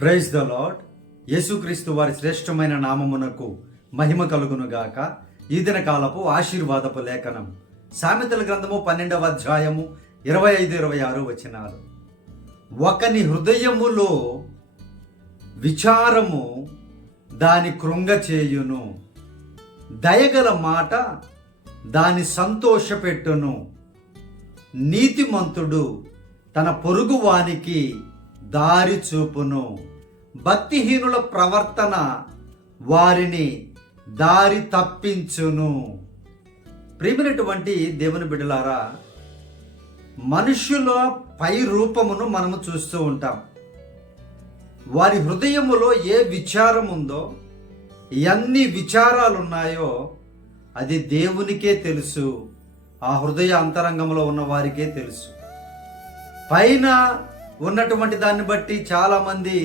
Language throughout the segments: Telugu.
ప్రైజ్ ద లాడ్ యేసుక్రీస్తు వారి శ్రేష్టమైన నామమునకు మహిమ కలుగును గాక ఈ దిన కాలపు ఆశీర్వాదపు లేఖనం. సామెతల గ్రంథము పన్నెండవ అధ్యాయము ఇరవై ఐదు ఇరవై ఆరు వచనాలు. ఒకని హృదయములో విచారము దాని కృంగ చేయును. దయగల మాట దాని సంతోషపెట్టును నీతిమంతుడు తన పొరుగువానికి దారి చూపును. భక్తిహీనుల ప్రవర్తన వారిని దారి తప్పించును. ప్రియమైనటువంటి దేవుని బిడ్డలారా మనుష్యుల పై రూపమును మనము చూస్తూ ఉంటాం. వారి హృదయములో ఏ విచారం ఉందో ఎన్ని విచారాలు ఉన్నాయో అది దేవునికే తెలుసు. ఆ హృదయ అంతరంగంలో ఉన్న వారికే తెలుసు. పైన ఉన్నటువంటి దాన్ని బట్టి చాలామంది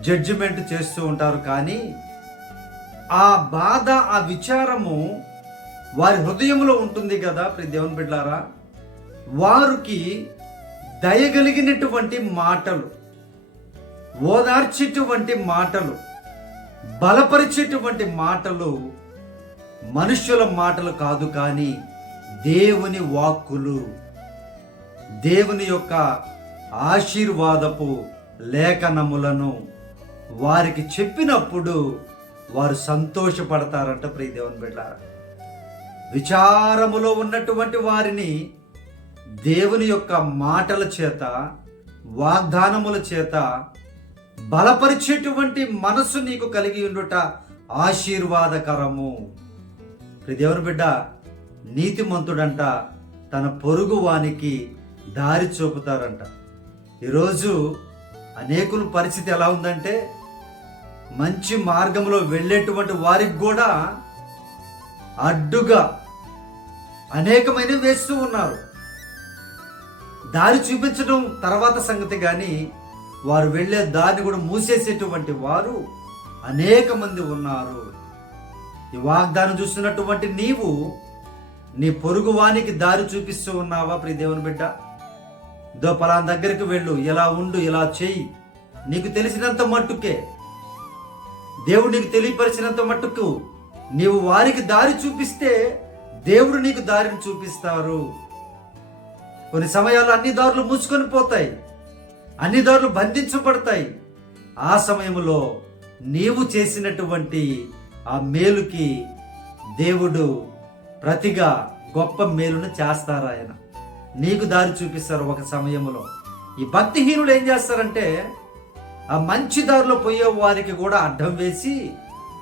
జడ్జిమెంట్ చేస్తూ ఉంటారు కానీ ఆ బాధ ఆ విచారము వారి హృదయంలో ఉంటుంది కదా ప్రతి దేవుని బిడ్డారా? వారికి దయగలిగినటువంటి మాటలు ఓదార్చేటువంటి మాటలు బలపరిచేటువంటి మాటలు మనుష్యుల మాటలు కాదు కానీ దేవుని వాక్కులు దేవుని యొక్క ఆశీర్వాదపు లేఖనములను వారికి చెప్పినప్పుడు వారు సంతోషపడతారంట ప్రియదేవన్ బిడ్డ విచారములో ఉన్నటువంటి వారిని దేవుని యొక్క మాటల చేత వాగ్దానముల చేత బలపరిచేటువంటి మనసు నీకు కలిగి ఉండుట ఆశీర్వాదకరము. ప్రియ దేవుని బిడ్డ నీతిమంతుడంట తన పొరుగు వానికి దారి చూపుతారంట. ఈరోజు అనేకుల పరిస్థితి ఎలా ఉందంటే మంచి మార్గంలో వెళ్ళేటువంటి వారికి కూడా అడ్డుగా అనేకమైన వేస్తూ ఉన్నారు. దారి చూపించడం తర్వాత సంగతి కానీ వారు వెళ్ళే దారిని కూడా మూసేసేటువంటి వారు అనేక మంది ఉన్నారు. ఈ వాగ్దానం చూస్తున్నటువంటి నీవు నీ పొరుగు వానికి దారి చూపిస్తూ ఉన్నావా ప్రియ దేవుని బిడ్డ? దో పలానా దగ్గరికి వెళ్ళు ఇలా ఉండు ఇలా చేయి. నీకు తెలిసినంత మట్టుకే. దేవుడు నీకు తెలియపరిచినంత మట్టుకు. నీవు వారికి దారి చూపిస్తే దేవుడు నీకు దారిని చూపిస్తారు. కొన్ని సమయాల్లో అన్ని దారులు మూసుకొని పోతాయి. అన్ని దారులు బంధించబడతాయి. ఆ సమయంలో నీవు చేసినటువంటి ఆ మేలుకి దేవుడు ప్రతిగా గొప్ప మేలును చేస్తారాయన. నీకు దారి చూపిస్తారు ఒక సమయంలో. ఈ భక్తిహీనులు ఏం చేస్తారంటే ఆ మంచి దారిలో పోయే వారికి కూడా అడ్డం వేసి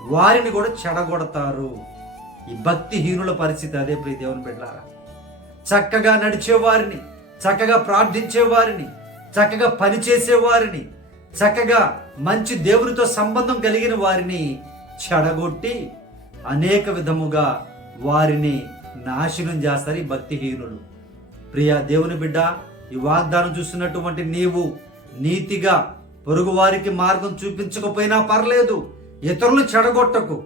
వారిని కూడా చెడగొడతారు. ఈ భక్తిహీనుల పరిస్థితి అదే ప్రియ దేవుని బిడ్డారా. చక్కగా నడిచేవారిని చక్కగా ప్రార్థించేవారిని చక్కగా పనిచేసేవారిని చక్కగా మంచి దేవునితో సంబంధం కలిగిన వారిని చెడగొట్టి అనేక విధముగా వారిని నాశనం చేస్తారు ఈ భక్తిహీనులు. ప్రియ దేవుని బిడ్డ ఈ వాగ్దానం చూస్తున్నటువంటి నీవు నీతిగా పొరుగు వారికి మార్గం చూపించకపోయినా పర్లేదు ఇతరులు చెడగొట్టకు.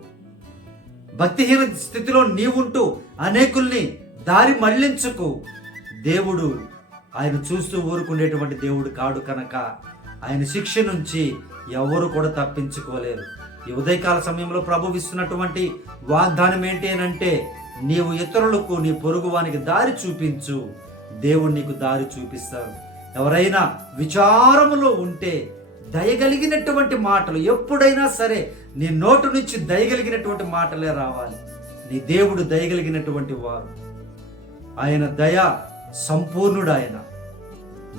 భక్తిహీన స్థితిలో నీవుంటూ అనేకుల్ని దారి మళ్ళించకు. దేవుడు ఆయన చూస్తూ ఊరుకునేటువంటి దేవుడు కాడు కనుక ఆయన శిక్ష నుంచి ఎవరు కూడా తప్పించుకోలేరు. ఈ ఉదయకాల సమయంలో ప్రభువిస్తున్నటువంటి వాగ్దానం ఏంటి అని అంటే నీవు ఇతరులకు నీ పొరుగువానికి దారి చూపించు. దేవుడు నీకు దారి చూపిస్తారు ఎవరైనా విచారములో ఉంటే దయగలిగినటువంటి మాటలు ఎప్పుడైనా సరే నీ నోటు నుంచి దయగలిగినటువంటి మాటలే రావాలి. నీ దేవుడు దయగలిగినటువంటి వారు. ఆయన దయ సంపూర్ణుడు ఆయన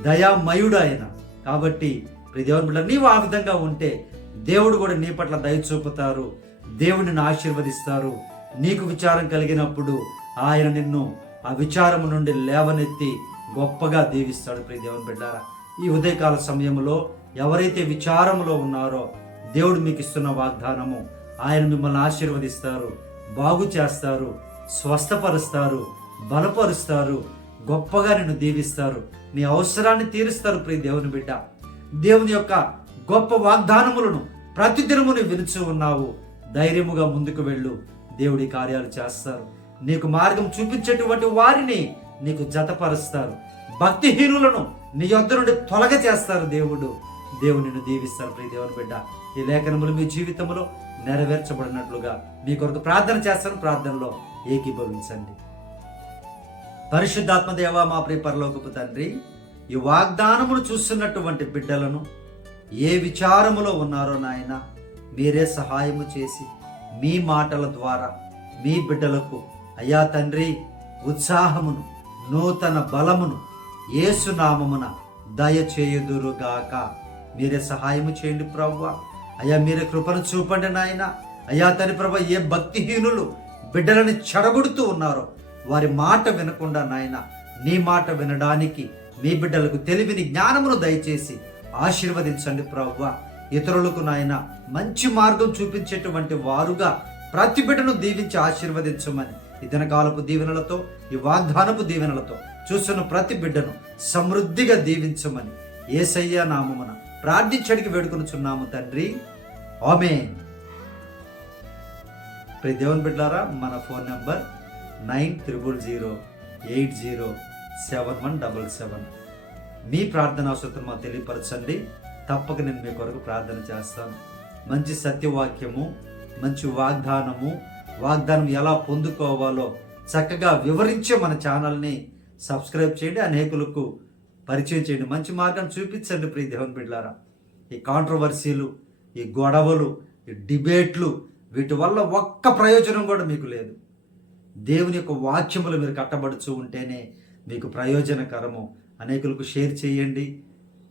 దయామయుడు ఆయన కాబట్టి దేవుని బిడ్డ నీవు ఆ విధంగా ఉంటే దేవుడు కూడా నీ పట్ల దయ చూపుతారు. దేవుడిని ఆశీర్వదిస్తారు. నీకు విచారం కలిగినప్పుడు ఆయన నిన్ను ఆ విచారము నుండి లేవనెత్తి గొప్పగా దీవిస్తాడు ప్రియ దేవుని బిడ్డారా. ఈ ఉదయకాల సమయంలో ఎవరైతే విచారములో ఉన్నారో దేవుడు మీకు ఇస్తున్న వాగ్దానము ఆయన మిమ్మల్ని ఆశీర్వదిస్తారు బాగు చేస్తారు స్వస్థపరుస్తారు బలపరుస్తారు గొప్పగా నిన్ను దీవిస్తారు నీ అవసరాన్ని తీరుస్తారు ప్రియ దేవుని బిడ్డ. దేవుని యొక్క గొప్ప వాగ్దానములను ప్రతిదినము నువ్వు వినుచు ఉన్నావు. ధైర్యముగా ముందుకు వెళ్ళు. దేవుడి కార్యాలు చేస్తారు. నీకు మార్గం చూపించేటువంటి వారిని నీకు జతపరుస్తారు. భక్తిహీనులను నీ యొద్ద నుండి తొలగ చేస్తారు దేవుడు. దేవుని నిన్ను దీవిస్తారు ప్రతి దేవుని బిడ్డ. ఈ లేఖనములు మీ జీవితంలో నెరవేర్చబడినట్లుగా మీ కొరకు ప్రార్థన చేస్తాను. ప్రార్థనలో ఏకీభవించండి. పరిశుద్ధాత్మ దేవ మా ప్రియ పరలోకపు తండ్రి ఈ వాగ్దానమును చూస్తున్నటువంటి బిడ్డలను ఏ విచారములో ఉన్నారో నాయన మీరే సహాయము చేసి మీ మాటల ద్వారా మీ బిడ్డలకు అయ్యా తండ్రి ఉత్సాహమును నూతన బలమును ఏసునామమున దయచేయుదురుగాక. మీరే సహాయము చేయండి ప్రవ్వ. అయ్యా మీరే కృపను చూపండి నాయన. అయ్యా తని ప్రభ ఏ భక్తిహీనులు బిడ్డలని చెడగొడుతూ ఉన్నారో వారి మాట వినకుండా నాయన నీ మాట వినడానికి మీ బిడ్డలకు తెలివిని జ్ఞానమును దయచేసి ఆశీర్వదించండి ప్రవ్వ. ఇతరులకు నాయన మంచి మార్గం చూపించేటువంటి వారుగా ప్రతి బిడ్డను దీవించి ఆశీర్వదించమని ఈ దినకాలపు దీవెనలతో ఈ వాగ్దానపు దీవెనలతో చూస్తున్న ప్రతి బిడ్డను సమృద్ధిగా దీవించమని ఏసయ్య నామమున ప్రార్థించడికి వేడుకొనుచున్నాము తండ్రి. ఆమె ప్రతి దేవుని బిడ్డారా మన phone number nine triple zero eight zero seven one double seven. మీ ప్రార్థన అవసరం మాకు తెలియపరచండి. తప్పక నేను మీ కొరకు ప్రార్థన చేస్తాను. మంచి సత్యవాక్యము మంచి వాగ్దానము వాగ్దానం ఎలా పొందుకోవాలో చక్కగా వివరించే మన ఛానల్ని సబ్స్క్రైబ్ చేయండి అనేకులకు పరిచయం చేయండి. మంచి మార్గం చూపించండి ప్రియ దేవుని బిడ్లారా ఈ కాంట్రవర్సీలు ఈ గొడవలు ఈ డిబేట్లు వీటి వల్ల ఒక్క ప్రయోజనం కూడా మీకు లేదు. దేవుని యొక్క వాక్యములు మీరు కట్టబడుచు ఉంటేనే మీకు ప్రయోజనకరము. అనేకులకు షేర్ చేయండి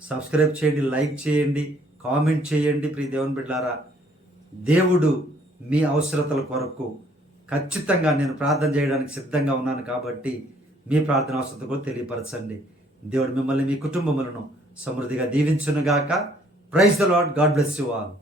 సబ్స్క్రైబ్ చేయండి లైక్ చేయండి కామెంట్ చేయండి ప్రియ దేవుని బిడ్డారా దేవుడు మీ అవసరతల కొరకు ఖచ్చితంగా నేను ప్రార్థన చేయడానికి సిద్ధంగా ఉన్నాను కాబట్టి మీ ప్రార్థన అవసరత కూడా తెలియపరచండి. దేవుడు మిమ్మల్ని మీ కుటుంబములను సమృద్ధిగా దీవించునుగాక. Praise the Lord God bless you all